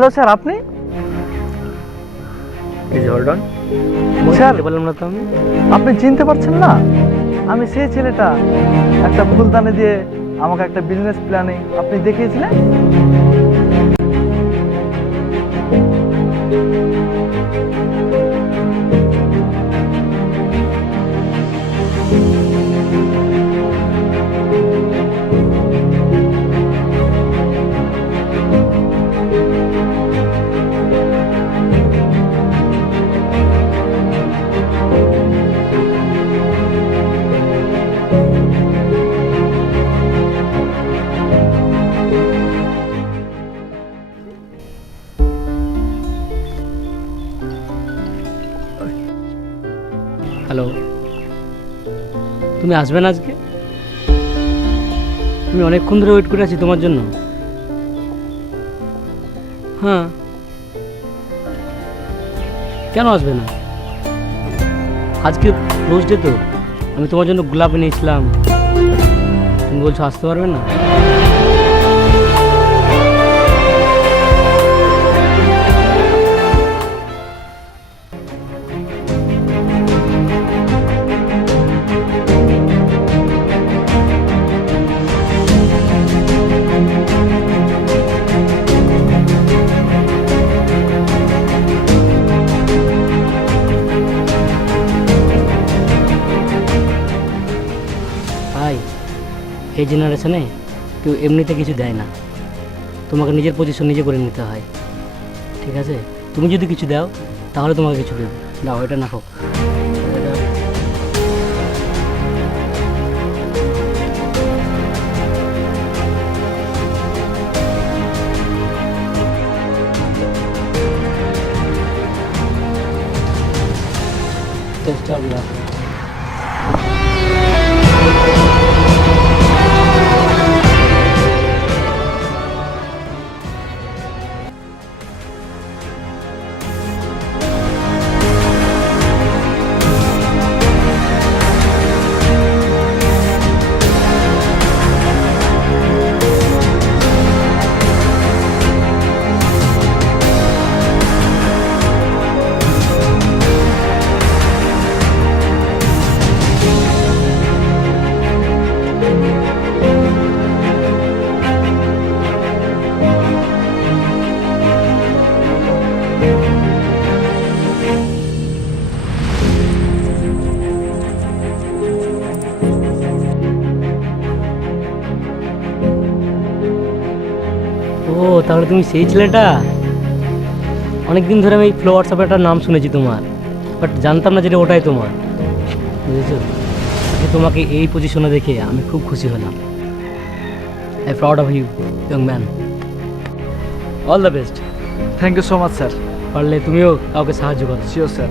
Hello sir, আপনি? এই যে হল্ডন স্যার, বললাম না তো আমি। আপনি চিনতে পারছেন না? আমি সেই ছেলেটা, একটা ফুলদানি দিয়ে আমাকে একটা বিজনেস প্ল্যানিং আপনি দেখিয়েছিলেন। হ্যালো, তুমি আসবে না আজকে? আমি অনেকক্ষণ ধরে ওয়েট করে আছি তোমার জন্য। হ্যাঁ, কেন আসবে না? আজকে রোজ ডে তো, আমি তোমার জন্য গোলাপ এনেছিলাম, তুমি বলছো আসতে পারবে না? ভাই, এই জেনারেশনে কেউ এমনিতে কিছু দেয় না, তোমাকে নিজের পজিশন নিজে করে নিতে হয়, ঠিক আছে? তুমি যদি কিছু দাও তাহলে তোমাকে কিছু দেবে। দাও, এটা না হোক। ও, তাহলে তুমি সেই ছেলেটা। অনেকদিন ধরে আমি ফ্লো হোয়াটসঅ্যাপে একটা নাম শুনেছি তোমার, বাট জানতাম না যে ওটাই তোমার, বুঝেছো? আজকে তোমাকে এই পজিশনে দেখে আমি খুব খুশি হলাম। I proud of you, young man. All the best. Thank you so much sir. পারলে তুমিও কাউকে সাহায্য করো। Sure sir.